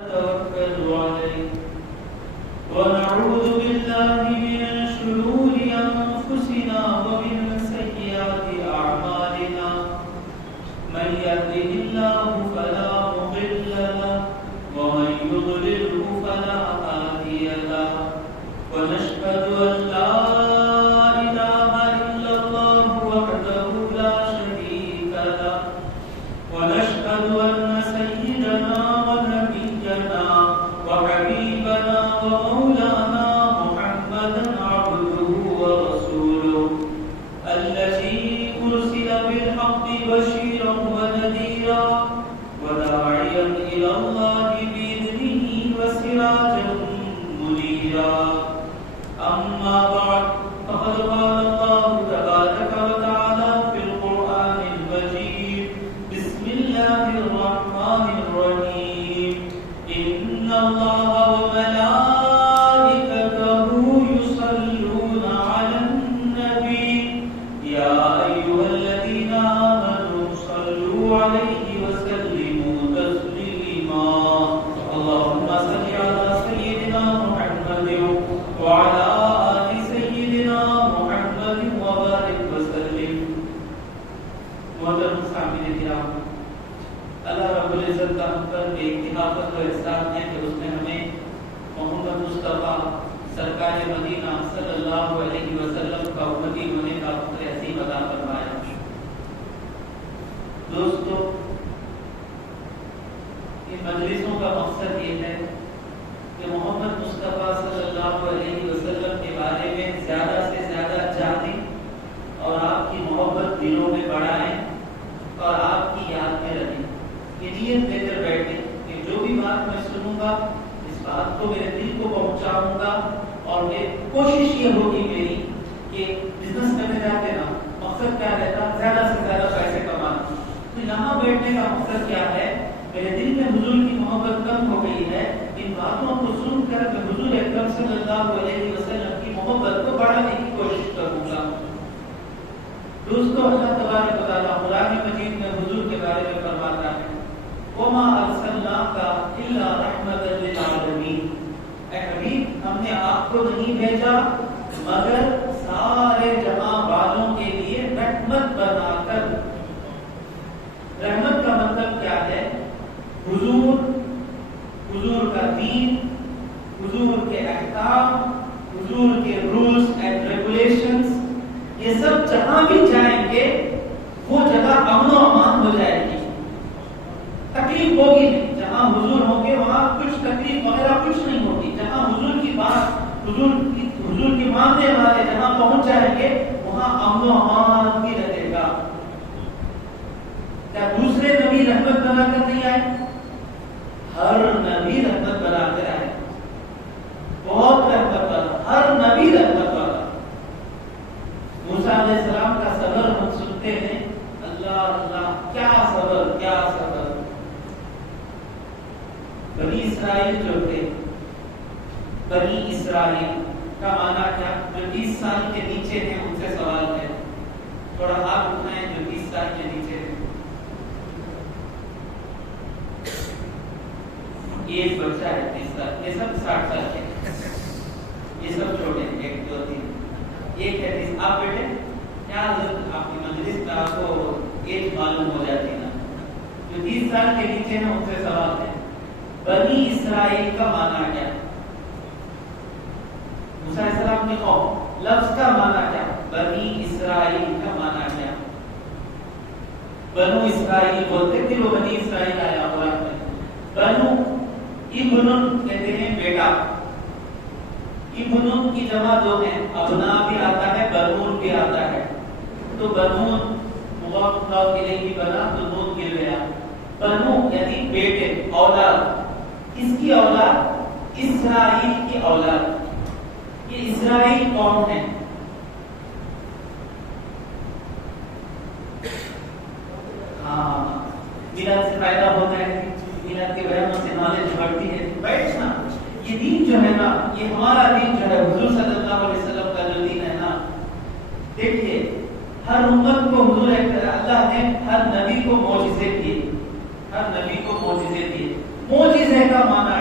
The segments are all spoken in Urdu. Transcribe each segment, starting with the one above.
نتوكل عليه ونعوذ بالله من شرور أنفسنا ومن سيئات أعمالنا من يهده الله فلا مضل له ومن يضلله فلا هادي له ونشهد أن لا إله إلا الله وحده لا شريك له ونشهد أن سيدنا ونبينا وحبيبنا ومولانا محمدا عبده ورسوله الذي أرسل بالحق بشيرا ونذيرا وداعيا إلى الله بإذنه وسراجا منيرا أما بعد فقد قال الله تبارك وتعالى في القرآن المجيد بسم الله الرحمن الرحيم إن الله وملائكته يصلون على النبي يا أيها الذين آمنوا صلوا عليه وسلموا تسليما اللهم صل على سيدنا محمد وعلى آل سيدنا محمد وبارك وسلم محترم سامعین کرام، اللہ رب العزت کا ہم پر ایک اتحافت و احسان ہے کہ اس نے ہمیں محمد مصطفیٰ سرکار مدینہ صلی اللہ علیہ وسلم کا امتی ہونے کا فخر عظیم عطا فرمایا۔ دوستو، ان مجلسوں کا مقصد یہ ہے کہ محمد مصطفیٰ صلی اللہ علیہ وسلم کے بارے میں زیادہ سے زیادہ جانیں اور آپ کی محبت دلوں میں بڑھائیں اور آپ کی یاد میں رہیں۔ یہ نیت لے کر بیٹھے کہ جو بھی بات میں سنوں گا اس بات کو میرے دل کو پہنچاؤں گا، اور یہ کوشش یہ ہوگی میری کہ بزنس کرنے جاتے نا مقصد کیا رہتا؟ زیادہ سے زیادہ پیسے کمانا۔ تو یہاں بیٹھنے کا مقصد کیا ہے؟ میرے دل میں حضور کی محبت کم ہو گئی ہے، ان باتوں کو سن کر میں حضور اکرم صلی اللہ علیہ وسلم کی محبت کو بڑھانے کی کوشش کروں گا۔ دوستو، اللہ تبارک و تعالیٰ قرآن مجید میں حضور کے بارے میں فرماتا ہے وَمَا أَرْسَلْنَاكَ إِلَّا رَحْمَةً لِلْعَالَمِينَ، اے حبیب، ہم نے آپ کو نہیں بھیجا مگر سارے جہاں والوں کے لیے رحمت بنا کر۔ رحمت کا مطلب کیا ہے؟ حضور کا دین، حضور کے احکام، حضور کے رولز اینڈ ریگولیشنز، یہ سب جہاں بھی جائیں گے وہ جگہ امن و امان ہو جائے گی، تکلیف ہوگی نہیں۔ جہاں حضور ہوں گے وہاں کچھ تکلیف وغیرہ کچھ نہیں ہوگی۔ جہاں حضور کی بات، حضور کی ماننے والے جہاں پہنچ جائیں گے وہاں امن و امان بھی رہے گا۔ کیا دوسرے نبی رحمت بنا کر نہیں آئے؟ ہر نبی رحمت بنا کر آئے، بہت رحمت والا، ہر نبی رحمت والا۔ موسیٰ علیہ السلام کا صبر ہم سنتے ہیں، اللہ اللہ کیا صبر، کیا صبر۔ بنی اسرائیل جو تھے، بنی اسرائیل کا معنی کیا؟ جو 30 سال کے نیچے تھے ان سے سوال ہے، تھوڑا ہاتھ اٹھائیں جو 30 سال کے نیچے تھے۔ یہ ایک بچہ ہے 30 سال، یہ سب 60 سال کے، یہ سب چھوٹے ہیں، 1 2 3، ایک ہے 30۔ آپ بیٹے کیا آپ کی مجلس میں آپ کو ایج معلوم ہو جاتی ہے نا؟ جو 30 سال کے نیچے ہیں ان سے سوال ہے بنی اسرائیل کا معنی کیا؟ موسیٰ علیہ السلام کی قوم، لفظ کا معنی کیا؟ بنی اسرائیل کا معنی کیا؟ بنو اسرائیل بولتے تھے وہ، بنی اسرائیل آیا قرآن میں۔ بنو ابن کہتے ہیں بیٹا، ابن کی جمع 2 ہے، ابنا بھی آتا ہے، بنون بھی آتا ہے۔ تو بنون مضاف الیہ بھی بنا تو نون گر گیا۔ بنو یعنی بیٹے، اولاد۔ کس کی اولاد؟ اسرائیل کی اولاد۔ یہ اسرائیل قوم ہے۔ ہاں، میلاد سے فائدہ ہوتا ہے، میلاد کے بیانوں سے نالج بڑھتی ہے۔ بیٹھنا، یہ دین جو ہے نا، یہ ہمارا دین جو ہے، حضور صلی اللہ علیہ وسلم کا جو دین ہے نا، دیکھیے ہر امت کو حضور اللہ نے ہر نبی کو معجزے دیے، ہر نبی کو معجزے دیے۔ معجزے کا معنی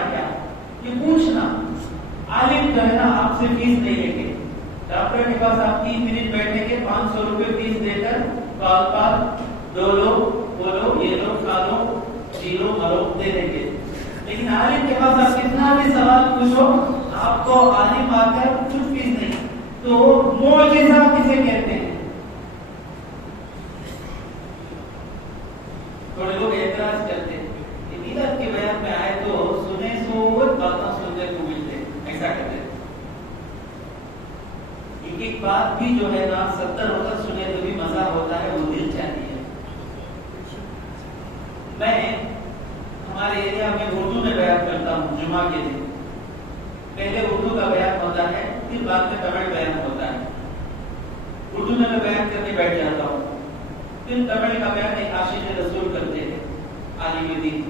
ڈاکٹر کے پاس آپ 3 منٹ بیٹھیں گے، 500 روپے فیس دے کر کال 2 لوگ بولو یہ لوگ کھا لو جیرو مرو دے دیں گے. لیکن عالم کے پاس آپ کتنا بھی سوال پوچھو آپ کو عالم آ کر کچھ فیس نہیں. تو معجزہ کسے کہتے ہیں؟ تھوڑے لوگ اعتراض کرتے ہیں کہ میلاد کے بیان میں آئے تو سنے سو باتیں سننے کو ملتے، ایسا کہتے ہیں. ایک بات بھی جو ہے نا 70 وقت سنے تو بھی مزہ ہوتا ہے، وہ دل چاہتی ہے. میں ہمارے ایریا میں اردو میں بیان کرتا ہوں جمعہ کے دن. پہلے اردو کا بیان ہوتا ہے، پھر بعد میں تمل بیان ہوتا ہے. اردو میں بیان کرنے بیٹھ جاتا ہوں، پھر تمل کا بیان ایک عاشق رسول کرتے ہیں عالم دین.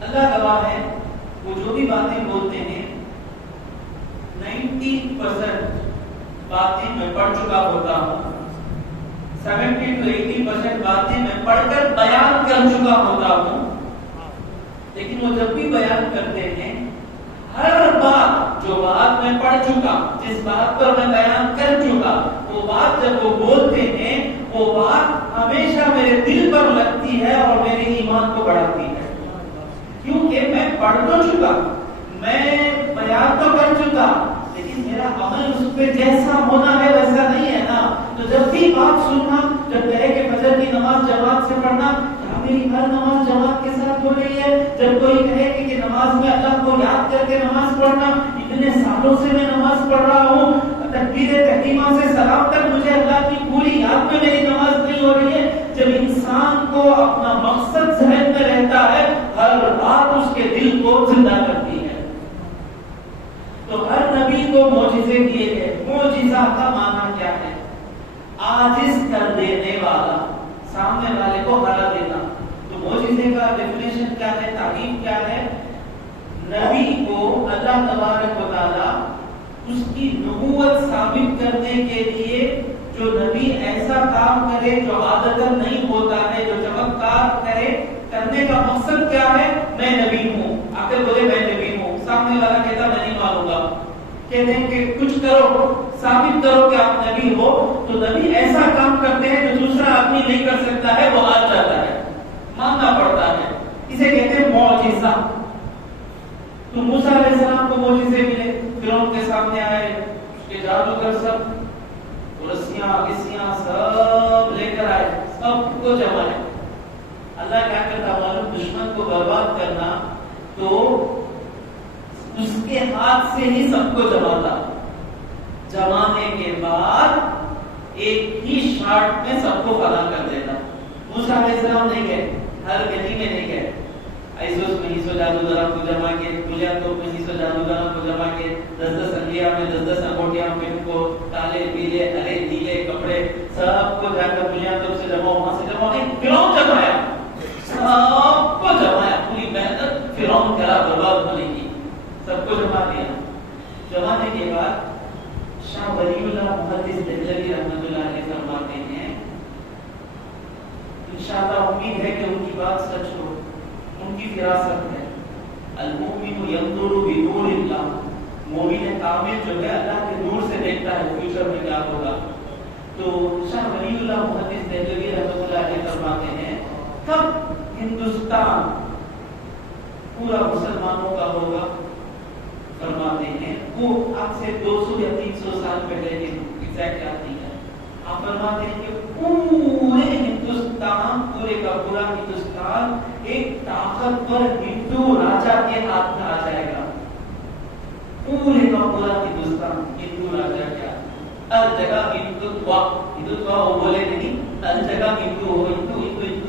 اللہ گواہ ہے وہ جو بھی باتیں بولتے ہیں 90% باتیں میں پڑھ چکا ہوتا ہوں، 70 to 80% باتیں میں پڑھ کر بیان کر چکا ہوتا ہوں. لیکن وہ جب بھی بیان کرتے ہیں ہر بات جو بات میں پڑھ چکا، جس بات پر میں بیان کر چکا، وہ بات جب وہ بولتے ہیں وہ بات ہمیشہ میرے دل پر لگتی ہے اور میرے ایمان کو بڑھاتی ہے. کیونکہ میں پڑھ تو چکا، میں بیان تو کر چکا، لیکن میرا عمل اس پہ جیسا ہونا ہے ویسا نہیں ہے نا. تو جب بھی بات سننا، جب کہے کہ فجر کی نماز جماعت سے پڑھنا، میری ہر نماز جماعت کے ساتھ ہو رہی ہے. جب کوئی کہے کہ نماز میں اللہ کو یاد کر کے نماز پڑھنا، اتنے سالوں سے میں نماز پڑھ رہا ہوں، تکبیر تحریمہ سے سلام تک مجھے اللہ کی پوری یاد میں میری نماز نہیں ہو رہی ہے. جب انسان کو اپنا مقصد ذہن میں رہتا ہے، ہر بات اس کے دل کو زندہ کرتی ہے. تو ہر نبی کو معجزے دیے گئے. معجزہ کا معنی کیا ہے؟ عاجز کر دینے والا، سامنے والے کو ہرا دینا. تو معجزے کا ڈیفینیشن کیا ہے، تعریف کیا ہے؟ نبی کو اللہ تبارک و تعالی اس کی نبوت ثابت کرنے کے لیے جو نبی ایسا کام کرے جو عادتاً نہیں ہوتا ہے، جو چمتکار کرے، کرنے کا مقصد کیا ہے؟ میں نبی ہوں. آ کر بولے میں نبی ہوں، سامنے والا کہتا میں نہیں مانوں گا. کہتے ہیں کہ کچھ کرو، ثابت کرو کہ آپ نبی ہو. تو نبی ایسا کام کرتے ہیں جو دوسرا آدمی نہیں کر سکتا ہے، وہ آ جاتا ہے، ماننا پڑتا ہے. اسے کہتے ہیں معجزہ. تو موسیٰ علیہ السلام کو معجزے ملے، فرعون کے سامنے آئے، اس کے جادوگر سب رسیاں گسیاں سب لے کر آئے، سب کو جمائے. اللہ کیا کرتا معلوم؟ دشمن کو برباد کرنا تو اس کے ہاتھ سے ہی سب کو جماتا. جمانے کے بعد ایک ہی شاٹ میں سب کو فنا کر دیتا. موسیٰ علیہ السلام نہیں گئے، ہر گلی میں نہیں گئے. ایسوس میں 100 جادوگروں کو جمع کے، پولیاں تو 100 جادوگروں کو جمع کے، 10 انگلیاں میں 10 انگوٹیاں میں ان کو کالے پیلے ہرے نیلے کپڑے سب کو جا کر پولیاں تو سے جمع، وہاں سے جمع نہیں، فرعون جمایا، سب کو جمایا. پوری محنت فرعون کرا برباد ہونے کی، سب کو جمع دیا. جمانے کے بعد شاہ ولی اللہ محدث دہلوی رحمۃ اللہ علیہ فرماتے ہیں، انشاءاللہ امید ہے کہ ان کی بات سچ ہو، ان کی فراست ہے. المؤمن ينظر بنور اللہ، مومن کامل جو ہے اللہ کے نور سے دیکھتا ہے فیوچر میں کیا ہوگا. تو شاہ ولی اللہ محدث دہلوی رحمۃ اللہ علیہ فرماتے ہیں کب ہندوستان پورا مسلمانوں کا ہوگا؟ فرماتے ہیں وہ آج سے 200 یا 300 سال پہلے کی ایگزیکٹ یاد نہیں ہے. آپ فرماتے ہیں کہ پورے ہندوستان، پورے کا پورا ہندوستان ایک طاقتور ہندو راجا کے ہاتھ میں آ جائے گا. پورے کا پورا ہندوستان ہندو راجا کیا، ہر جگہ ہندوتوا وہ بولے نہیں، ہر جگہ ہندو ہو، ہندو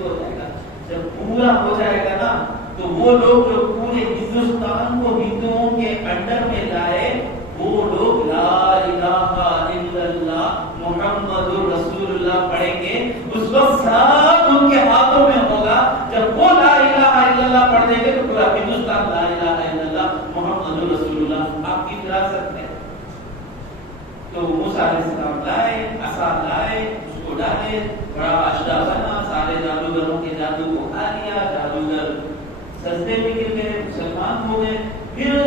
ہو جائے گا. جب پورا ہو جائے گا نا تو وہ لوگ جو پورے ہندوستان کو ہندوؤں کے انڈر میں لائے، وہ لوگ لا الہ الا اللہ محمد رسول اللہ پڑھیں گے. اس وقت سب ان کے ہاتھوں میں ہوگا. جب وہ لا الہ الا اللہ پڑھ دیں گے تو پورا ہندوستان لا الہ الا اللہ محمد رسول اللہ آپ کی فراست ہے. تو موسیٰ علیہ السلام لائے، عصا لائے، اس کو ڈالے، بڑا اشدہ بنا، سارے جادوگروں کے جادو کو کھا لیا. جادوگر سجدے میں گر گئے، مسلمان ہو گئے. پھر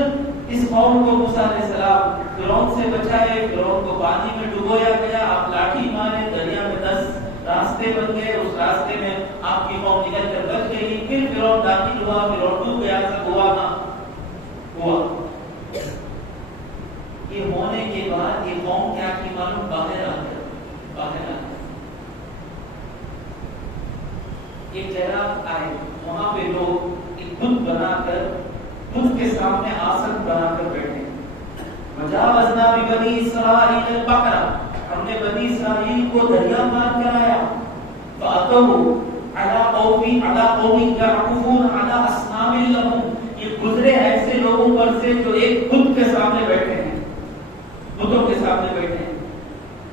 اس قوم کو موسیٰ علیہ السلام فرعون سے بچائے، فرعون کو پانی میں ڈبویا گیا، آپ لاٹھی مارے، دریا میں 10 راستے بن گئے، اس راستے میں آپ کی قوم نکل کر بچ گئی، پھر فرعون داخل ہوا، فرعون ڈوب گیا، سب ہوا نا ہوا۔ یہ ہونے کے بعد یہ قوم کیا کی معلوم؟ باہر آ گئے، باہر آ گئے۔ ایک جگہ آئے، وہاں پہ لوگ ایک بت بنا کر، بت کے سامنے آسن بنا کر بیٹھے۔ وجاوزنا ببنی اسرائیل البحر، ہم نے بنی اسرائیل کو دریا پار کرایا۔ فاتوا علی قوم یعکفون علی اصنام لهم، یہ گزرے ایسے لوگوں پر سے جو ایک بت کے سامنے بیٹھے ہیں، بتوں کے سامنے بیٹھے ہیں۔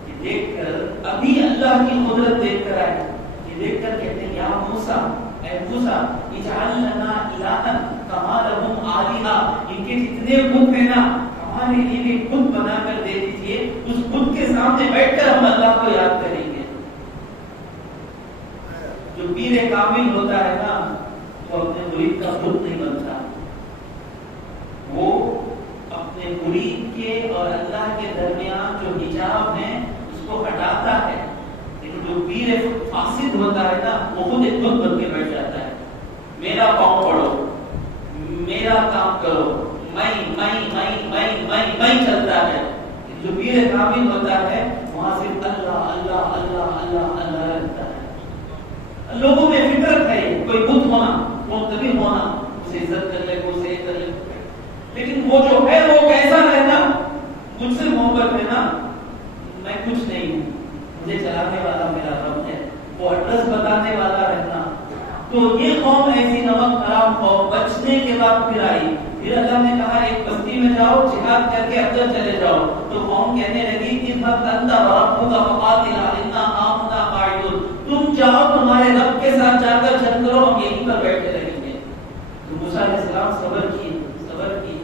یہ دیکھ کر ابھی اللہ کی قدرت دیکھ کر آئے، یہ دیکھ کر کہتے ہیں یا موسیٰ، اے موسیٰ اجعل لنا الہا کما لهم آلہہ، ان کے جتنے بت ہیں نا ہمارے لیے بھی بت بنا کر دے دیجئے، اس بت کے سامنے بیٹھ کر ہم اللہ کو یاد کریں گے۔ جو پیر کامل ہوتا ہے نا وہ اپنے مرید کا بت نہیں بنتا، وہ اپنے مرید کے اور اللہ کے درمیان جو حجاب ہے اس کو ہٹاتا ہے، لیکن جو پیر فاسد ہوتا ہے نا وہ خود ایک بت بن کے بیٹھ جاتا ہے۔ میرا پاؤں پڑھو، میرا کام کرو، میں چلتا ہے۔ جو پیر کامل ہوتا ہے وہاں صرف اللہ اللہ اللہ اللہ اللہ رہتا ہے۔ لوگوں میں فطرت ہے کوئی بت ہونا، منتظر ہونا، اسے عزت کر لے، اسے کر لے، لیکن وہ جو ہے وہ کیسا رہنا، مجھ سے محبت ہے نا، میں کچھ نہیں ہوں، مجھے چلانے والا میرا رب ہے، وہ ایڈریس بتانے والا رہنا۔ تو یہ قوم ایسی نمک حرام قوم بچنے کے بعد پھر آئی، پھر اللہ نے کہا ایک بستی میں جاؤ، جہاد کر کے اندر چلے جاؤ۔ تو قوم کہنے لگی اذهب انت وربك فقاتلا انا آمنا قاعدون، تم جاؤ تمہارے رب کے ساتھ جا کر جنگ کرو، ہم یہیں پر بیٹھے رہیں گے۔ تو موسیٰ علیہ السلام صبر کی۔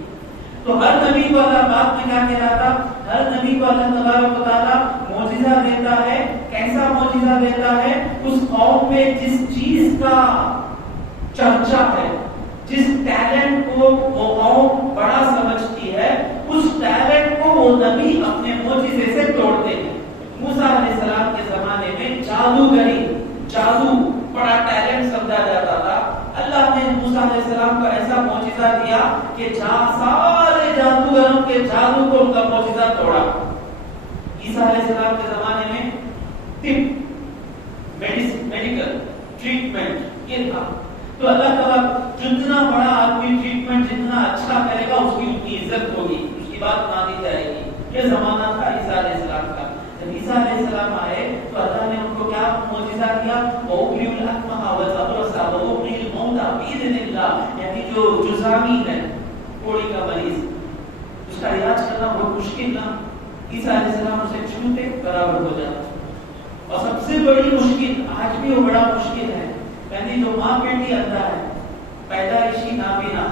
تو ہر نبی کو اللہ پاک نے کیا کہا، ہر نبی کو اللہ تبارک و تعالی معجزہ دیتا ہے۔ کیسا معجزہ دیتا ہے؟ اس قوم میں جس چیز کا چرچا ہے، جس ٹیلنٹ کو وہ قوم بڑا سمجھتی ہے، اس ٹیلنٹ کو وہ نبی اپنے معجزے سے توڑتے ہیں۔ موسیٰ علیہ السلام کے زمانے میں جادوگری، جادو بڑا ٹیلنٹ سمجھا جاتا تھا۔ اللہ نے موسیٰ علیہ السلام کو ایسا معجزہ دیا کہ جہاں سارے جادوگروں کے جادو کو ان کا معجزہ توڑا۔ عیسیٰ علیہ السلام کے زمانے میں طب، میڈیکل ٹریٹمنٹ یہ تھا، تو اللہ تعالیٰ جتنا بڑا آدمی ٹریٹمنٹ جتنا اچھا کرے گا اس کی اتنی عزت ہوگی، اس کی بات مانی جائے گی۔ یہ زمانہ تھا عیسیٰ علیہ السلام کا۔ جب عیسیٰ علیہ السلام آئے تو اللہ نے ان کو کیا معجزہ دیا، وَأُبْرِئُ الْأَكْمَحَ وَالْأَبْرَصَ وَأُحْيِي الْمَوْتَى بِإِذْنِ اللَّهِ، یعنی جو زخمی ہے، کوڑی کا مریض، اس کا علاج کرنا بہت مشکل تھا، عیسیٰ علیہ السلام اسے چھوتے برابر ہو جاتا۔ اور سب سے بڑی مشکل آج بھی وہ بڑا مشکل ہے، یعنی جو ماں بیٹی اندھا ہے، پیدائشی نابینا،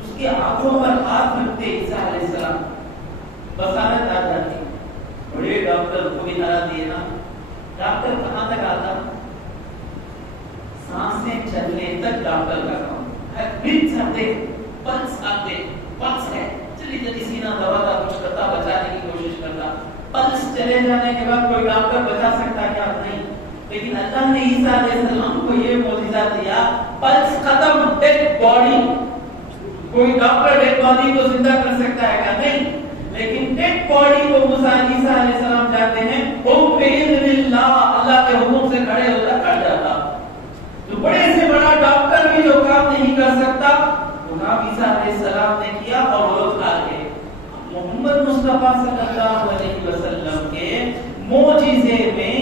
اس کی آنکھوں پر ہاتھ رکھتے عیسیٰ علیہ السلام، بصارت آ جاتی۔ بڑے ڈاکٹر کو بھی ہرا دیے نا، ڈاکٹر کہاں تک آتا، سانسیں چلنے تک ڈاکٹر کا کام ہے، بریتھ آتے، پلس آتے، پلس ہے، جلدی جلدی سینہ دباتا، کچھ کرتا، بچانے کی کوشش کرتا۔ پلس چلے جانے کے بعد کوئی ڈاکٹر بچا سکتا کیا؟ نہیں، لیکن اللہ نے عیسیٰ علیہ السلام کو یہ معجزہ دیا، پلس ختم، ڈیڈ باڈی۔ کوئی ڈاکٹر ڈیڈ باڈی کو زندہ کر سکتا ہے کیا؟ نہیں، لیکن ڈیڈ باڈی کو موسیٰ عیسیٰ علیہ السلام جاتے ہیں، وہ بِإِذْنِ اللَّهِ، اللہ کے حکم سے کھڑے ہوتا کر جاتا۔ تو بڑے سے بڑا ڈاکٹر بھی جو کام نہیں کر سکتا وہ کام عیسیٰ علیہ السلام نے کیا، اور وہ لوگ آگے محمد مصطفیٰ صلی اللہ علیہ وسلم کے معجزے میں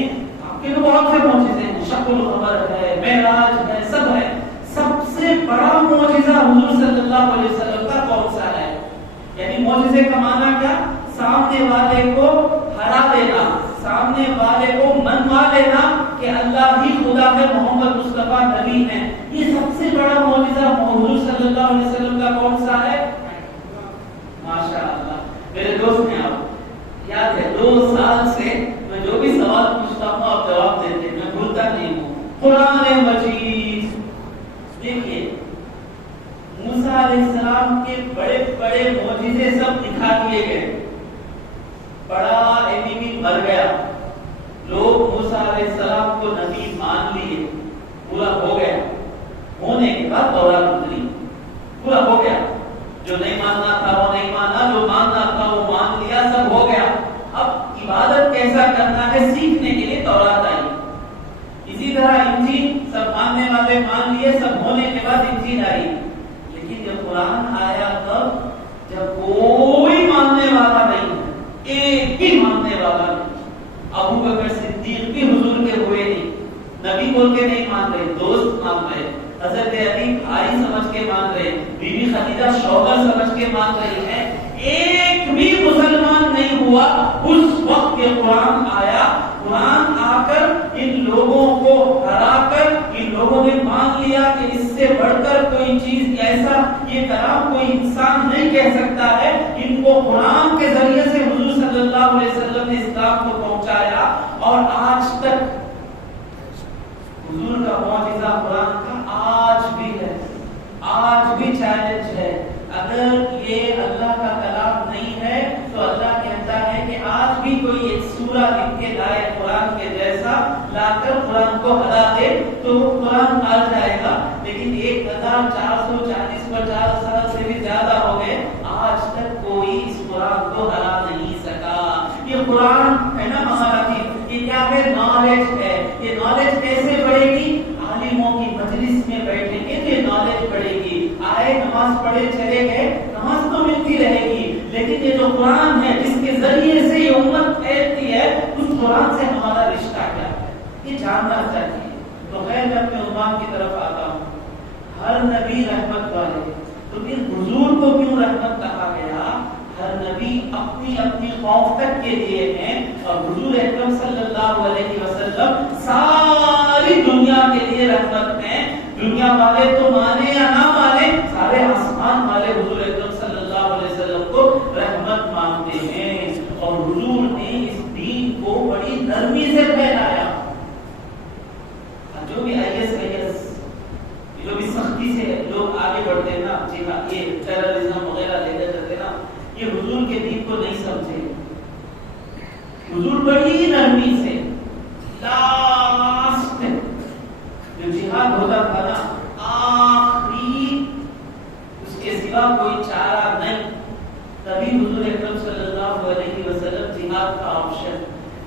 آپ کے بہت سے معجزے ہیں، شق القمر ہے، معراج ہے، سب ہے، سب سے بڑا معجزہ حضور صلی اللہ علیہ وسلم کا کون سا ہے؟ یعنی معجزے کا معنی کیا؟ سامنے والے کو ہرا دینا، سامنے والے کو منوا لینا کہ اللہ ہی خدا ہے، محمد مصطفیٰ نبی ہے۔ یہ سب سے بڑا معجزہ حضور صلی اللہ علیہ وسلم کا کون سا ہے؟ ماشاءاللہ میرے دوست ہیں آپ، یاد ہے 2 سال سے میں جو بھی سوال پوچھتا ہوں آپ جواب دیتے ہیں، میں بھولتا نہیں ہوں۔ قرآن مجید دیکھیے، موسیٰ علیہ السلام کے بڑے بڑے معجزے سب دکھا دیے گئے، بڑا ایمی مر گیا، لوگ موسیٰ علیہ السلام کو نبی مان لیے، پورا ہو گیا، ہونے کے بعد تورات اتری، پورا ہو گیا، جو نہیں ماننا تھا وہ نہیں مانا، جو ماننا تھا وہ مان لیا، سب ہو گیا۔ اب عبادت کیسا کرنا ہے سیکھنے کے لیے تورات آئی۔ اسی طرح انجیل سب ماننے والے مان لیے، سب ہونے کے بعد انجیل آئی، لیکن جب قرآن آیا تب جب کوئی ماننے والا نہیں، ایک بھی ماننے والا نہیں۔ ابو بکر صدیق بھی حضور کے ہوئے نہیں، نبی بول کے نہیں مان رہے، دوست مان رہے، حضرت علی بھائی سمجھ کے مان رہے، بی بی خدیجہ شوہر سمجھ کے مان رہی ہے، ایک بھی مسلمان نہیں ہوا اس وقت کے قرآن آیا۔ قرآن آ کر ان لوگوں کو ہرا کر ان لوگوں نے مان لیا کہ اس سے بڑھ کر کوئی چیز ایسا یہ کلام کوئی انسان نہیں کہہ سکتا ہے۔ ان کو قرآن کے ذریعے سے حضور صلی اللہ علیہ وسلم نے اسلام کو پہنچایا، اور آج تک حضور کا معجزہ قرآن کا آج بھی ہے، آج بھی چیلنج ہے۔ اگر یہ اللہ کا کلام نہیں ہے تو اللہ کہتا ہے کہ آج بھی کوئی ایک سورہ لکھ کے لائے قرآن کے جیسا، لا کر قرآن کو ہلا دے تو قرآن آ جائے گا، لیکن 1440-50 سال سے بھی زیادہ ہو گئے، آج تک کوئی اس قرآن کو ہلا نہیں سکا۔ یہ قرآن ہے نا ہمارا دین، یہ کیا ہے؟ نالج ہے۔ یہ نالج کیسے بڑھے گی؟ عالموں کی مجلس میں بیٹھیں گے تو یہ نالج بڑھے گی۔ آئے نماز پڑھے چلے گئے، نماز تو ملتی رہے گی، لیکن یہ جو قرآن ہے جس کے ذریعے سے یہ امت پھیلتی ہے، اس قرآن سے ہمارا رشتہ کیا ہے یہ جاننا چاہیے۔ تو خیر میں اپنے عنوان کی طرف آتا ہوں۔ ہر نبی رحمت والے، تو پھر حضور کو کیوں رحمت کہا گیا؟ ہر نبی اپنی اپنی قوم تک کے لیے ہیں، اور حضور اکرم صلی اللہ علیہ وسلم ساری دنیا کے لیے رحمت ہیں۔ دنیا والے تو مانے یا نہ مانے، سارے آسمان والے حضور اکرم صلی اللہ علیہ وسلم کو رحمت مانتے ہیں، اور حضور نے اس دین کو بڑی نرمی سے پھیلایا۔ جو بھی جو بھی سختی سے لوگ آگے بڑھتے ہیں نا، جی ہاں، یہ ٹیررزم وغیرہ لے لیتے نا، یہ حضور کے دین کو نہیں سمجھے۔ حضور بڑی نرمی سے لاسٹ جو جہاد ہوتا تھا نا، آخری اس کے سوا کوئی چارہ نہیں، تبھی حضور اکرم صلی اللہ علیہ وسلم جہاد کا آپشن،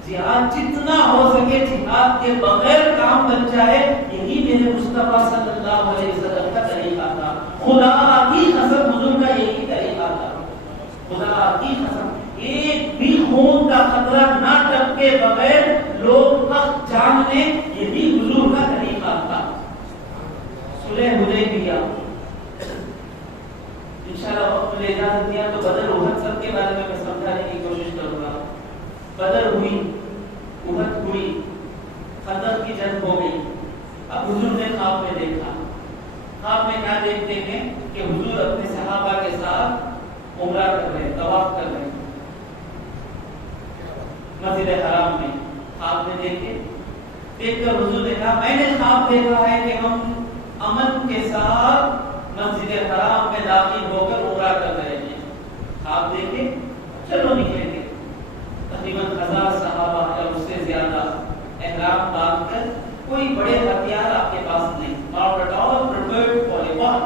جہاد جتنا ہو سکے جہاد کے بغیر کام بن جائے، یہی میرے مصطفیٰ صلی اللہ علیہ وسلم کا طریقہ تھا۔ خدا کی قسم حضور کا یہی طریقہ تھا، خدا کی قسم ایک بھی خون کا خطرہ نہ ٹپکے بغیر لوگ حق جاننے، یہی حضور کا طریقہ تھا۔ صلح حدیبیہ انشاءاللہ وقت ملے اجازت دیا تو بدر احد سب کے بارے میں سمجھانے کی کوشش کروں گا۔ بدر ہوئی، احد ہوئی، خندق کی جنگ ہو گئی۔ اب حضور نے خواب میں دیکھا، خواب میں کیا دیکھتے ہیں کہ حضور اپنے صحابہ کے ساتھ عمرہ کر رہے ہیں، طواف کر رہے ہیں مسجد حرام میں۔ خواب میں دیکھ کر حضور نے کہا میں نے خواب دیکھا ہے کہ ہم امن کے ساتھ مسجد حرام میں داخل ہو کر عمرہ کر رہے ہیں۔ خواب دیکھے چلو نکلیں گے، تقریباً 1000 صحابہ یا اس سے زیادہ احرام باندھ کر، کوئی بڑے ہتھیار آپ کے پاس نہیں، not at all prepared for a war،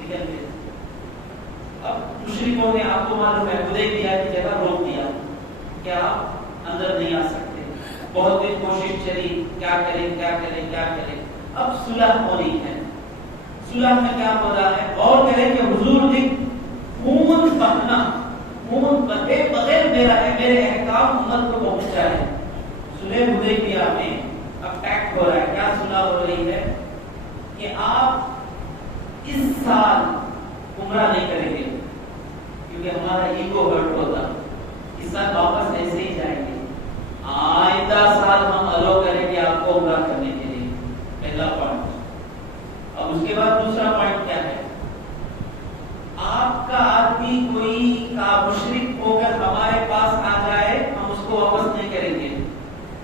نکل گئے۔ اب مشرکوں نے، آپ کو معلوم ہے، حدیبیہ کی جگہ روک دیا کہ آپ اندر نہیں آ سکتے، بہت دن کوشش چلی، کیا کریں۔ اب صلح ہونی ہے۔ صلح میں کیا ہو رہا ہے؟ غور کریں کہ حضور نے خون بہے بغیر میرے احکام امت کو پہنچا ہے۔ صلح حدیبیہ میں اب ٹیکٹ ہو رہا ہے، کیا صلح ہو رہی ہے کہ آپ اس سال عمرہ نہیں کریں گے کیونکہ ہمارا ایگو ہرٹ ہوتا، اس سال واپس ایسے ہی جائیں گے، آئندہ سال ہم الو کریں گے آپ کو عمرہ کرنے کے لیے۔ پہلا پوائنٹ۔ اب اس کے بعد دوسرا پوائنٹ کیا ہے؟ آپ کا آدمی کوئی کا مشرک ہو کر ہمارے پاس آ جائے، ہم اس کو واپس نہیں کریں گے،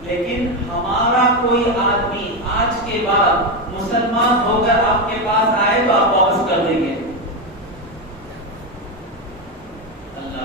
لیکن ہمارا کوئی آدمی آج کے بعد مسلمان ہو کر آپ کے پاس آئے تو آپ واپس کر دیں گے۔ اللہ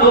2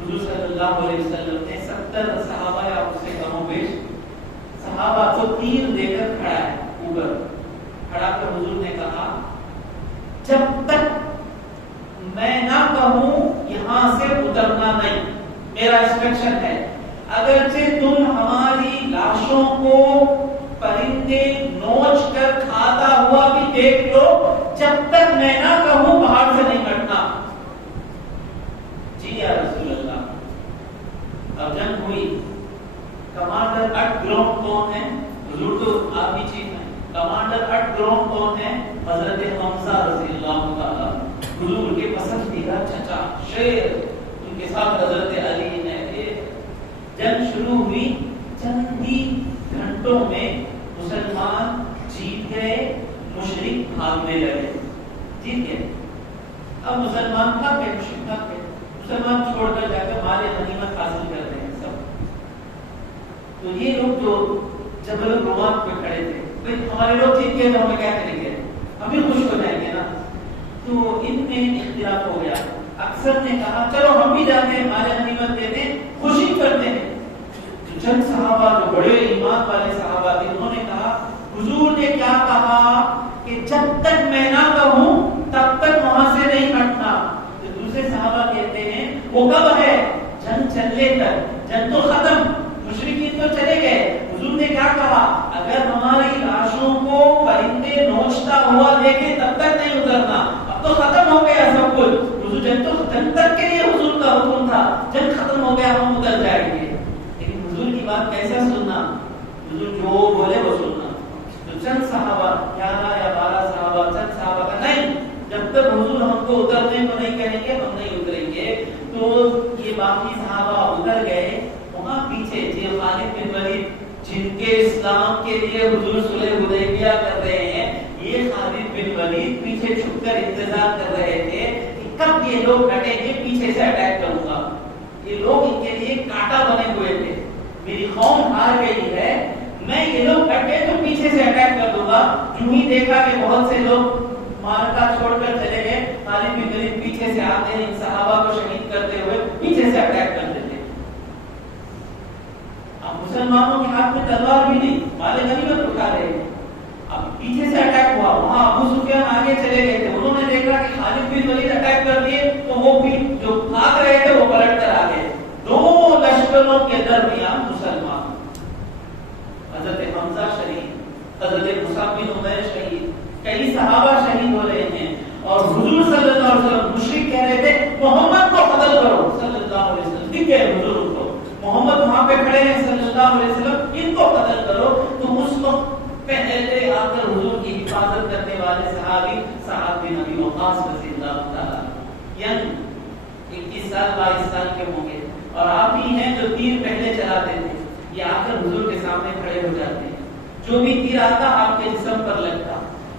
حضور صلی اللہ علیہ وسلم نے 70 صحابہ یا اس سے کم و بیش صحابہ کو تیر دے کر کھڑا ہے، اوپر کھڑا کر حضور نے کہا جب تک میں نہ کہوں یہاں سے اترنا نہیں، میرا انسٹرکشن ہے، اگرچہ تم ہماری لاشوں کو پرندے نوچ کر کھاتا ہوا بھی دیکھ لو، جب تک میں نہ کہوں پہاڑ سے نہیں کٹنا۔ جی یا رسول اللہ۔ اب جنگ ہوئی، کمانڈر 8 گراؤنڈ کون ہے؟ حضور تو آرمی چیف ہیں، کمانڈر 8 گراؤنڈ کون ہے؟ حضرت حمزہ رضی اللہ تعالیٰ، حضور کے پسندیدہ چچا شیر، ان کے ساتھ حضرت علی ہے۔ جنگ شروع ہوئی، چند ہی گھنٹوں میں مسلمان جیت گئے، مشرک بھاگنے لگے، جیت گئے۔ اب مسلمان بھاگ گئے، مشرک بھاگ گئے، مسلمان چھوڑ کر جا کر مال غنیمت حاصل کر رہے ہیں سب۔ تو یہ لوگ جو جبل الرومان پہ کھڑے تھے، بھائی ہمارے لوگ جیت گئے تو ہمیں کیا کریں گے، ہم بھی خوش ہو جائیں گے نا۔ تو ان میں اختلاف ہو گیا، اکثر نے کہا چلو ہم بھی جاتے ہیں، مال غنیمت دیتے ہیں، خوشی کرتے ہیں۔ چند صحابہ جو بڑے ایمان والے صحابہ تھے، انہوں نے کہا حضور نے کیا کہا کہ جب تک میں نہ کہوں تب تک وہاں سے نہیں ہٹنا۔ تو دوسرے صحابہ کہتے ہیں وہ کب ہے؟ جنگ چلنے تک، جنگ تو ختم، مشرکین تو چلے گئے، حضور نے کیا کہا اگر ہماری لاشوں کو پرندے نوچتا ہوا دیکھے تب تک نہیں اترنا، اب تو ختم ہو گیا سب کچھ، حضور جنگ تک کے لیے حضور کا حکم تھا، جنگ ختم ہو گیا ہم اتر جائیں گے۔ لیکن حضور کی بات کیسا سننا، حضور جو بولے وہ سننا۔ تو چند صحابہ 11 یا 12 صحابہ، چند صحابہ کا نہیں، جب تک حضور ہم کو اترنے کو نہیں کہیں گے ہم نہیں اتریں گے۔ تو یہ باقی صحابہ اتر گئے، وہاں پیچھے جو خالد بن ولید جن کے اسلام کے لیے حضور صلح حدیبیہ کر رہے ہیں، یہ خالد بن ولید پیچھے چھپ کر انتظار کر رہے تھے کہ کب یہ لوگ ہٹیں گے، پیچھے سے اٹیک کروں گا۔ یہ لوگ ان کے لیے کانٹا بنے ہوئے تھے، میری قوم ہار گئی ہے، میں یہ لوگ ہٹے تو پیچھے سے اٹیک کر دوں گا۔ جو ہی دیکھا کہ بہت سے لوگ مارکا چھوڑ کر چلے گئے، خالد بن ولید پیچھے سے آتے ہیں، ان صحابہ کو شہید کرتے ہوئے پیچھے سے اٹیک کر دیتے۔ اب مسلمانوں کے ہاتھ میں تلوار بھی نہیں، مال غنیمت اٹھا رہے ہیں، اب پیچھے سے اٹیک ہوا، وہاں ابو سفیان آگے چلے گئے تھے، انہوں نے دیکھا کہ خالد بن ولید اٹیک کر دیے تو وہ بھی جو بھاگ رہے تھے وہ پلٹ کر آگے، دو لشکروں کے درمیان مسلمان، حضرت حمزہ شہید، حضرت مصعب بن عمیر شہید، کئی صحابہ شہید ہو رہے ہیں، اور حضور صلی اللہ علیہ وسلم مشرک کہہ رہے تھے محمد کو قتل کرو، صلی اللہ علیہ وسلم دکھ گئے حضور کو، محمد وہاں پہ کھڑے ہیں صلی اللہ علیہ وسلم، ان کو قتل کرو۔ تو اس وقت پہلے آ کر حضور کی حفاظت کرنے والے صحابی سعد بن ابی وقاص رضی اللہ تعالیٰ، یعنی 21 سال 22 سال کے ہوں گے، اور آپ ہی ہیں جو تیر پہلے چلاتے تھے، یہ آ کر حضور کے سامنے کھڑے ہو جاتے ہیں، جو بھی تیر آتا آپ کے جسم پر لگتا،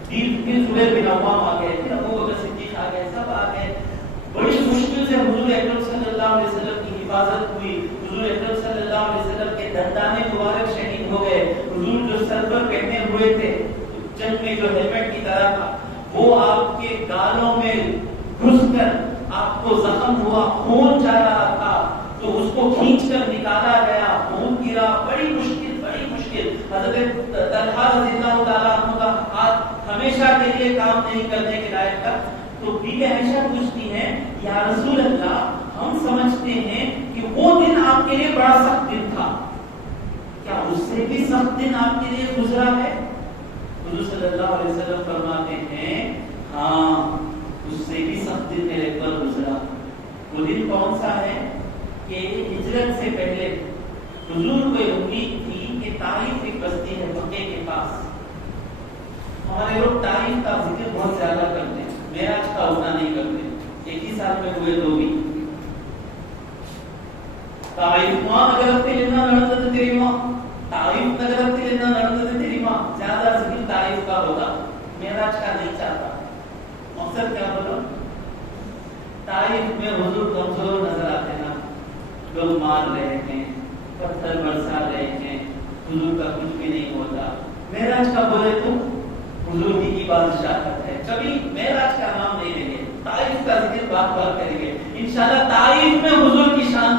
پھر زبیر بن عوام آ گئے، پھر ابو بکر صدیق آ گئے، سب آ گئے، بڑی مشکل سے حضور اکرم صلی اللہ علیہ وسلم کی حفاظت ہوئی، حضور اکرم صلی اللہ علیہ وسلم کے دندانے مبارک شہید ہو گئے، حضور جو سر پر پہنے ہوئے تھے جنگ میں جو ہیلمٹ کی طرح تھا وہ آپ کے گالوں میں گھس کر آپ کو زخم ہوا، خون جا رہا تھا، تو اس کو کھینچ کر نکالا گیا، خون گرا، بڑی مشکل حضرت طلحہ رضی اللہ تعالیٰ عنہ کا ہاتھ ہمیشہ کے لیے کام نہیں کرنے کے لائق تھا۔ تو بیوی عائشہ پوچھتی ہیں یا رسول اللہ ہم سمجھتے ہیں کہ وہ دن آپ کے لیے بڑا سخت دن تھا، کیا اس سے بھی سخت دن آپ کے لیے گزرا ہے؟ حضور صلی اللہ علیہ وسلم فرماتے ہیں ہاں اس سے بھی سخت دن میرے پر گزرا۔ وہ دن کون سا ہے کہ ہجرت سے پہلے حضور کو امید تھی کہ طائف ایک بستی ہے مکے کے پاس، ہمارے لوگ طائف کا ذکر بہت زیادہ کرتے ہیں، معراج کا اتنا نہیں کرتے، ایک ہی سال میں ہوئے دو بھی۔ طائف ماں نگرتیلنا نڑندت تیری ماں، طائف نگرتیلنا نڑندت تیری ماں، زیادہ ذکر طائف کا ہوتا، معراج کا نہیں چاہتا۔ مقصد کیا بولو، طائف میں حضور کمزور نظر آتے نا، لوگ مار رہے ہیں، پتھر برسا رہے ہیں، حضور کا کچھ بھی نہیں ہوتا۔ معراج کا بولے تو حضور ہی کی بادشاہت ہے، کبھی معراج کا نام نہیں لیں گے، طائف کا ذکر بات بات کریں گے انشاءاللہ۔ طائف میں حضور کی شان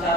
4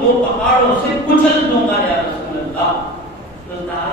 2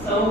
100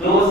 2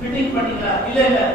ಫಿಟ್ಟಿಂಗ್ ಪಟ್ಟಿಲ್ಲ ಇಲ್ಲ ಇಲ್ಲ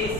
1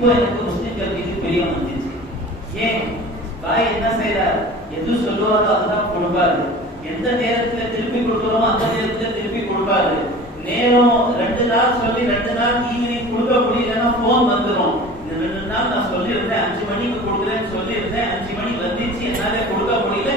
இப்போ எனக்கு முஸ்லிம்கள் மீது பிரியம் வந்துச்சு. ஏன் பாய் என்ன செய்யறார், எது சொல்லுவாரோ அதுதான் கொடுப்பாரு. எந்த நேரத்துல திருப்பி கொடுக்குறோமோ அந்த நேரத்துல திருப்பி கொடுப்பாரு. நேரம் 2 நாள் சொல்லி 2 நாள் ஈவினிங் கொடுக்க முடியலன்னா போன் வந்துடும். இந்த 2 நாள் நான் சொல்லியிருந்தேன் 5 மணிக்கு கொடுக்குறேன்னு சொல்லியிருந்தேன், 5 மணி வந்துச்சு, என்னால கொடுக்க முடியல,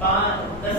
5-10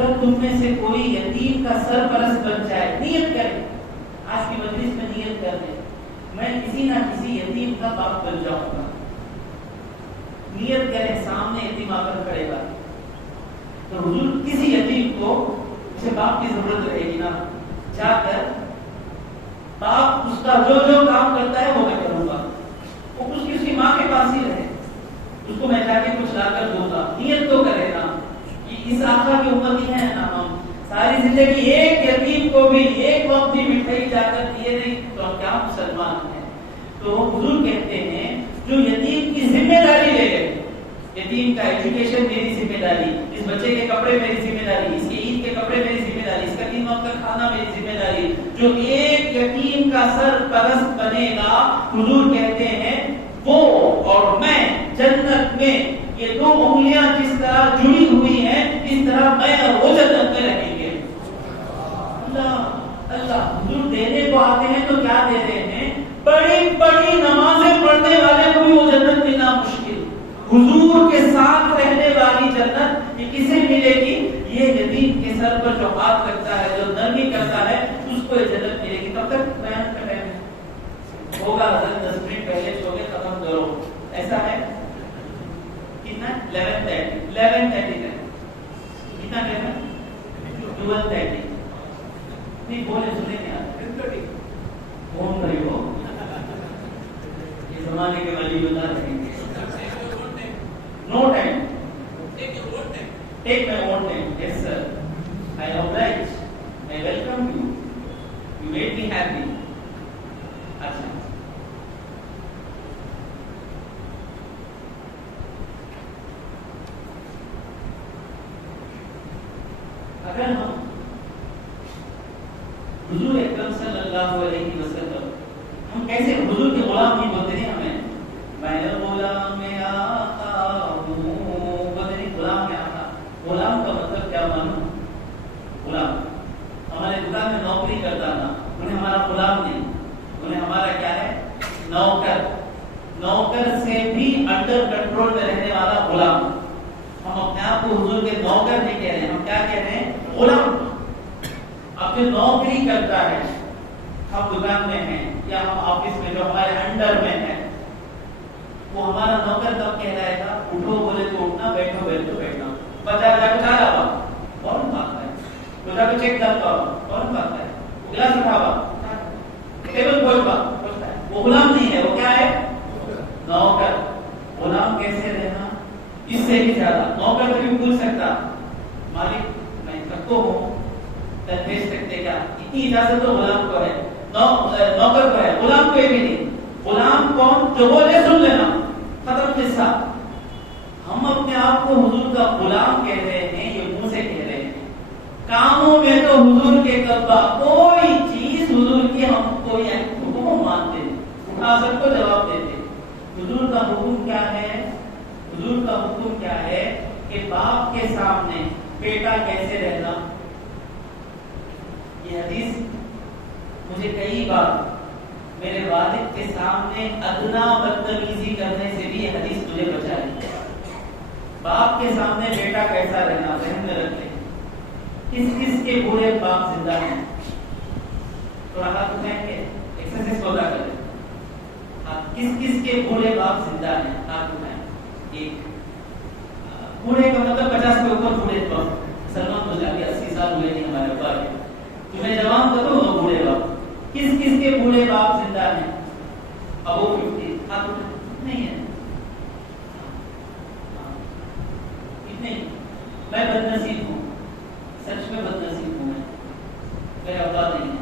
اگر تم میں سے کوئی یتیم کا سرپرست بن جائے، نیت کرے، آج کی مجلس میں نیت کر لے میں کسی نہ کسی یتیم کا باپ بن جاؤں گا، نیت کرے سامنے یتیم آ کر کھڑے گا تو حضور کسی یتیم کو اسے باپ کی ضرورت رہے گی نا، جا کر باپ اس کا جو جو کام کرتا ہے وہ میں کروں گا، وہ اس کی ماں کے پاس ہی رہے، اس کو میں جا کے کچھ لا کر دوں گا، نیت تو کرے نا کہ اس آقا کی امتی ہے نا، ہم ساری زندگی ایک یتیم کو بھی ایک وقت بھی مٹھائی جا کر دیے نہیں تو ہم کیا مسلمان ہیں۔ تو حضور کہتے ہیں جو یتیم کی ذمہ داری لے لے، یتیم کا ایجوکیشن میری ذمہ داری، اس بچے کے کپڑے میری ذمہ داری، اس کے عید کے کپڑے میری ذمہ داری، اس کا 3 وقت کا کھانا میری ذمہ داری، جو ایک یتیم کا سرپرست بنے گا، حضور کہتے ہیں وہ اور میں جنت میں یہ 2 انگلیاں جس طرح جڑی ہوئی ہیں اس طرح میں اور وہ جنت میں رہیں گے۔ اللہ اللہ، حضور دینے کو آتے ہیں تو کیا دے رہے ہیں؟ بڑی بڑی نمازیں پڑھنے والے کو بھی وہ جنت ملنا مشکل، حضور کے ساتھ رہنے والی جنت یہ کسے ملے گی؟ یہ یتیم کے سر پر جو ہاتھ رکھتا ہے، جو نرمی کرتا ہے، اس کو یہ جنت ملے گی۔ کب تک بیان کا ٹائم ہوگا؟ حضرت 10 منٹ پہلے سو کے ختم کرو، ایسا ہے؟ کتنا 11:30 کتنا ٹائم ہے؟ 12:30 نہیں بولے سنے نہیں آتے کون رہی ہو، یہ زمانے کے والی بتا رہے ہیں no time take my own time yes sir I oblige I welcome you you made me happy اچھا اگر ہم حضور اکرم صلی اللہ علیہ وسلم ہم کیسے حضور کے غلام نہیں بولتے ہیں، ہمیں میں غلام آقا ہوں بولتے ہیں، غلام کیا آقا، غلام کا مطلب کیا مانو؟ غلام ہمارے دکان میں نوکری کرتا نا، انہیں ہمارا غلام نہیں، انہیں ہمارا کیا ہے؟ نوکر، نوکر سے بھی انڈر کنٹرول میں رہنے والا غلام۔ ہم اپنے آپ کو حضور کے نوکر نہیں کہہ رہے ہیں، ہم کیا کہہ رہے ہیں؟ غلام۔ اب جو نوکری کرتا ہے، ہم دکان میں ہیں یا ہم آفس میں جو ہمارے انڈر میں ہے، وہ ہمارا نوکر کب کہلائے گا؟ اٹھو بولے تو اٹھنا، بیٹھو بولے تو بیٹھنا، بچہ جا کے کھا لاوا فوراً بھاگتا ہے، بچہ کو چیک کر پاوا فوراً بھاگتا ہے، گلاس اٹھاوا ٹیبل پہنچا پہنچتا ہے، وہ غلام نہیں ہے، وہ کیا ہے؟ نوکر۔ غلام کیسے رہنا؟ اس سے بھی زیادہ نوکر کبھی پوچھ سکتا مالک میں تھکو ہوں بھیج سکتے کیا؟ اتنی اجازت تو غلام کو ہے، نوکر کو ہے، غلام کو بھی نہیں۔ غلام کون؟ جو بولے سن لینا، ختم قصہ۔ ہم اپنے آپ کو حضور کا غلام کہہ رہے ہیں، یہ منہ سے کہہ رہے ہیں، کاموں میں تو حضور کے قبا، کوئی چیز حضور کی ہم کوئی حکم مانتے ہیں، اٹھا سب کو جواب دیتے۔ حضور کا حکم کیا ہے؟ حضور کا حکم کیا ہے کہ باپ کے سامنے بیٹا کیسے رہنا؟ یہ حدیث مجھے کئی بار میرے والد کے سامنے ادنا بدتمیزی کرنے سے بھی یہ حدیث مجھے بچائی۔ باپ کے سامنے بیٹا کیسا رہنا ذہن میں رکھیں۔ کس کس کے بوڑھے باپ زندہ ہیں؟ تھوڑا ہاتھ اٹھائیں گے، ایکسرسائز ہوتا کریں۔ کس کس کے بوڑھے باپ زندہ ہیں؟ ہاتھ اٹھائیں۔ ایک بوڑھے کا مطلب 50 کے اوپر بوڑھے باپ، سلمان تو جا کے 80 سال ہوئے نہیں ہمارے ابا کے، تمہیں جوان کرو وہ بوڑھے باپ۔ کس کس کے بوڑھے باپ زندہ ہیں؟ ابو 50 ہاتھ اٹھائیں، نہیں ہے اتنے۔ میں بد نصیب ہوں، سچ میں بد نصیب ہوں، میں میرے ابا نہیں ہے۔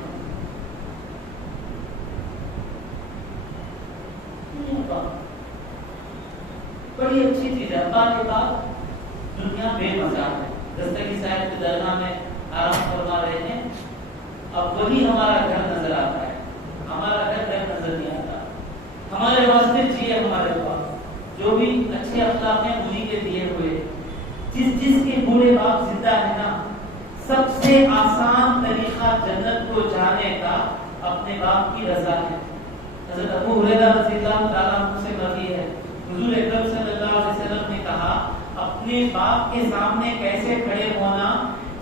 بڑی اچھی چیز ہے، ابا کے بعد دنیا بے مزہ ہے۔ دستگی صاحب کے درگاہ میں آرام فرما رہے ہیں، اب وہی ہمارا گھر نظر آتا ہے، ہمارا گھر نظر نہیں آتا۔ ہمارے واسطے جیے ہمارے پاس جو بھی اچھے اخلاق ہیں انہی کے دیے ہوئے۔ جس کے بوڑھے باپ زندہ ہے نا، سب سے آسان طریقہ جنت کو جانے کا اپنے باپ کی رضا ہے۔ حضرت ابو ہریرہ رضی اللہ تعالیٰ عنہ سے مروی ہے، حضور اکرم صلی اللہ علیہ وسلم نے کہا اپنے باپ کے سامنے کیسے کھڑے ہونا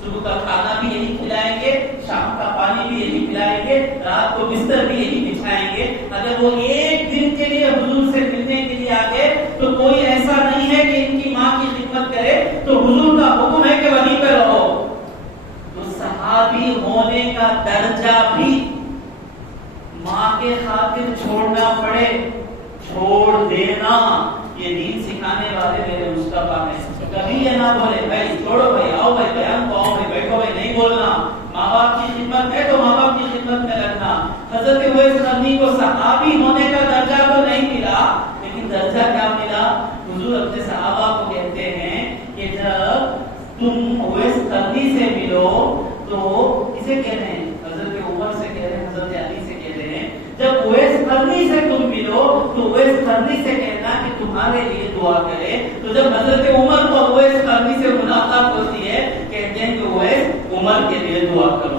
صبح کا کھانا بھی یہی کھلائیں گے، شام کا پانی بھی یہی پلائیں گے، رات کو بستر بھی یہی بچھائیں گے۔ اگر وہ ایک دن کے لیے حضور سے ملنے کے لیے آگے تو کوئی ایسا نہیں ہے کہ ان کی ماں کی خدمت کرے، تو حضور کا حکم ہے کہ وہیں پہ رہو۔ تو صحابی ہونے کا درجہ بھی ماں کے خاطر چھوڑنا پڑے، چھوڑ دینا، یہ دین سکھانے والے میرے مصطفیٰ ہیں۔ کبھی یہ نہ بولے بھائی چھوڑو بھائی، آؤ بھائی بیان کو، آؤ بھائی بیٹھو بھائی، نہیں بولنا۔ ماں باپ کی خدمت ہے تو ماں باپ کی خدمت میں لگنا۔ حضرت اویس قرنی کو صحابی ہونے کا درجہ تو نہیں ملا، لیکن درجہ کیا ملا؟ حضور اپنے صحابہ کو کہتے ہیں کہ جب تم اویس قرنی سے ملو تو کسے کہہ رہے ہیں؟ حضرت عمر سے کہہ رہے ہیں، حضرت علی سے کہہ رہے ہیں، جب اویس قرنی سے تم ملو تو اویس قرنی سے کہنا کہ تمہارے لیے دعا کرے۔ تو جب حضرت عمر کو اویس قرنی سے ملاقات ہوتی ہے، کہتے ہیں کہ اویس عمر کے لیے دعا کرو۔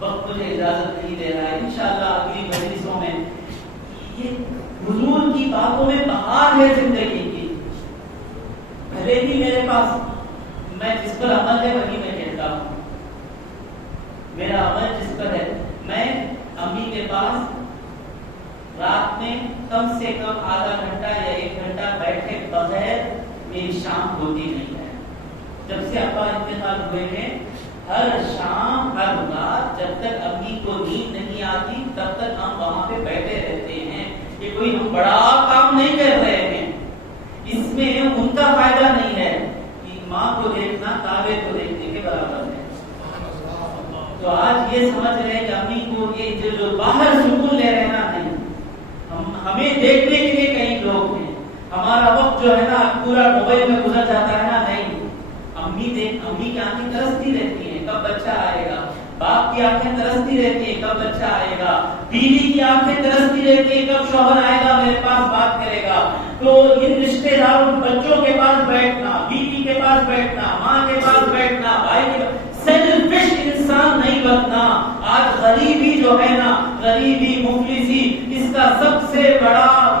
وقت مجھے اجازت نہیں دے رہا ہے، انشاءاللہ اگلی مجلسوں میں یہ حضور کی باتوں میں بہار ہے زندگی کی۔ بھلے ہی میرے پاس میں جس پر عمل ہے وہی میں کہتا ہوں، میرا عمل جس پر ہے، میں امی کے پاس رات میں کم سے کم آدھا گھنٹہ یا 1 گھنٹہ بیٹھے بغیر میری شام ہوتی نہیں ہے۔ جب سے ابا انتقال ہوئے ہیں، ہر شام ہر رات جب تک امی کو نیند نہیں آتی تب تک ہم وہاں پہ بیٹھے رہتے ہیں۔ یہ کوئی ہم بڑا کام نہیں کر رہے ہیں، اس میں ان کا فائدہ نہیں ہے کہ ماں کو دیکھنا کعبے کو دیکھنے کے برابر ہے۔ تو آج یہ سمجھ رہے ہیں کہ امی کو یہ جو باہر سکون لے رہے نا، نہیں، ہمیں دیکھنے کے لیے کئی لوگ ہیں، ہمارا وقت جو ہے نا پورا موبائل میں گزر جاتا ہے نا، نہیں، امی کی آنکھیں ترستی رہتی ہیں کب بچہ آئے گا، باپ کی آنکھیں ترستی رہتی ہیں کب بچہ آئے گا، بیوی کی آنکھیں ترستی رہتی ہیں کب شوہر آئے گا میرے پاس بات کرے گا۔ تو ان رشتے داروں بچوں کے پاس بیٹھنا، بیوی کے پاس بیٹھنا، ماں کے پاس بیٹھنا، بھائی کے پاس، سیلفش انسان نہیں بننا۔ آج غریبی جو ہے نا، غریبی مفلسی، اس کا سب سے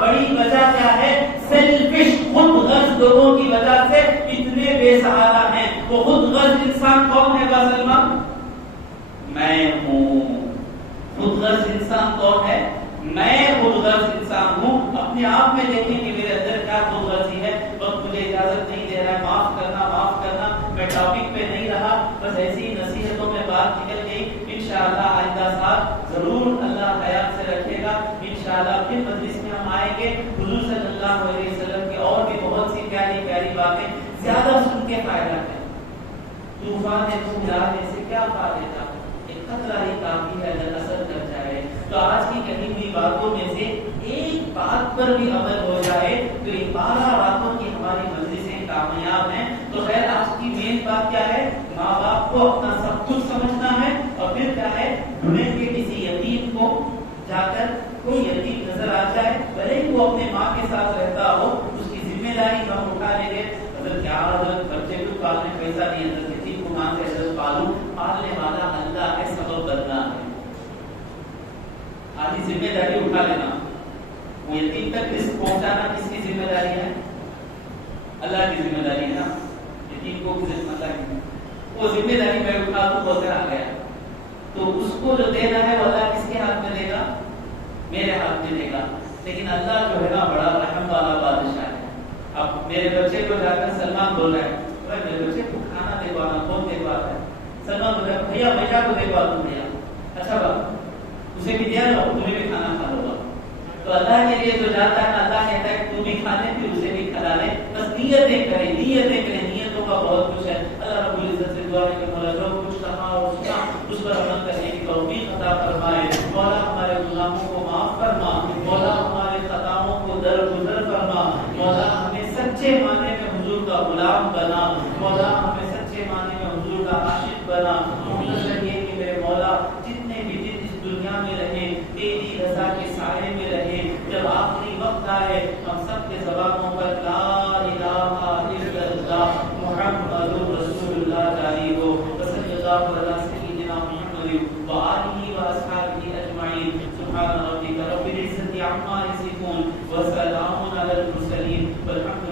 بڑی وجہ کیا ہے؟ سیلفش، خود غرض لوگوں کی وجہ سے اتنے بے سہارا ہیں۔ وہ خود غرض انسان کون ہے بسلمہ؟ میں ہوں۔ خود غرض انسان کون ہے؟ میں خود غرض انسان ہوں۔ اپنے آپ میں دیکھیں کہ میرے اندر کیا خود غرضی ہے۔ وقت مجھے اجازت نہیں دے رہا ہے، معاف کرنا، معاف کرنا، میں ٹاپک پہ نہیں رہا، بس ایسی نصیحتوں میں بات نکل گئی۔ انشاءاللہ آئندہ سال ضرور اللہ حیات سے رکھے گا، انشاءاللہ پھر مجلس میں ہم آئیں گے۔ حضور صلی اللہ علیہ وسلم کی اور بھی بہت سی پیاری پیاری باتیں، زیادہ سن کے فائدہ ہے۔ طوفان جانے سے کیا فائدہ؟ ایک خطرہ ہی کافی ہے اگر اثر کر جائے۔ تو آج کی کہی ہوئی باتوں میں سے ایک بات پر بھی عمل ہو جائے تو یہ 12 باتوں کی ہماری مجلسیں کامیاب ہیں۔ تو خیر آج کی مین بات کیا ہے؟ ماں باپ کو اپنا سب کچھ سمجھنا ہے، اور پھر کیا ہے، ڈھونڈیں گے کسی یتیم کو، جا کر کوئی یتیم نظر آ جائے، بھلے ہی وہ اپنے ماں کے ساتھ رہتا ہو، اس کی ذمہ داری ہم اٹھا لیں گے۔ حضرت کیا حضرت بچے کو پالنے پیسہ نہیں، حضرت یتیم کو ماں سے حضرت پالوں، پالنے والا اللہ ہے، سبب بدلا ہے، آدھی ذمہ داری اٹھا لینا۔ وہ یتیم تک رزق پہنچانا کس کی ذمہ داری ہے؟ اللہ کی ذمہ داری ہے نا، یتیم کو اللہ کی، وہ ذمہ داری میں اٹھا تو بہت آ گیا، تو اس کو جو دینا ہے وہ اللہ کس کے ہاتھ میں دے گا؟ میرے ہاتھ میں دے گا۔ لیکن اللہ جو ہے نا بڑا رحم والا بادشاہ ہے۔ اب میرے بچے کو جا کر سلمان بول رہا ہے، میرے بچے کو کھانا دے پانا، کون دے پاتا ہے؟ سلمان بول رہا ہے، بھیا بیٹا کو دے پاتا ہوں بھیا۔ اچھا بات، اسے بھی دیا جاؤ، تمہیں بھی کھانا کھا لو گا۔ تو اللہ کے لیے جو جاتا ہے نا، اللہ کہتا ہے کہ تو بھی کھا لے پھر اسے بھی کھلا لے، بس نیتیں کریں، نیتیں کریں، نیتوں کا بہت کچھ ہے۔ اللہ رب العزت سے دعا ہے کہ مولا جو کچھ کہا اور سنا اس پر عمل کرنے کی توفیق عطا فرمائے۔ مولا ہمارے گناہوں کو معاف فرما، مولا ہمارے خطاؤں کو درگزر فرما، مولا ہمیں سچے معنی میں حضور کا غلام بنا، مولا ہمیں سچے معنی میں حضور کا عاشق بنا۔ مختصر یہ کہ میرے مولا جتنے بھی دن اس دنیا میں رہے تیری رضا کے سائے میں رہے، جب آخری وقت آئے ہم سب کے زبانوں پر لا الہ الا اللہ محمد رسول اللہ جاری ہو۔ صلی اللہ علیہ سیدنا محمد وآلہ واصحابہ اجمعین۔ سبحان ربک رب العزة عما یصفون وسلام علی المرسلین والحمد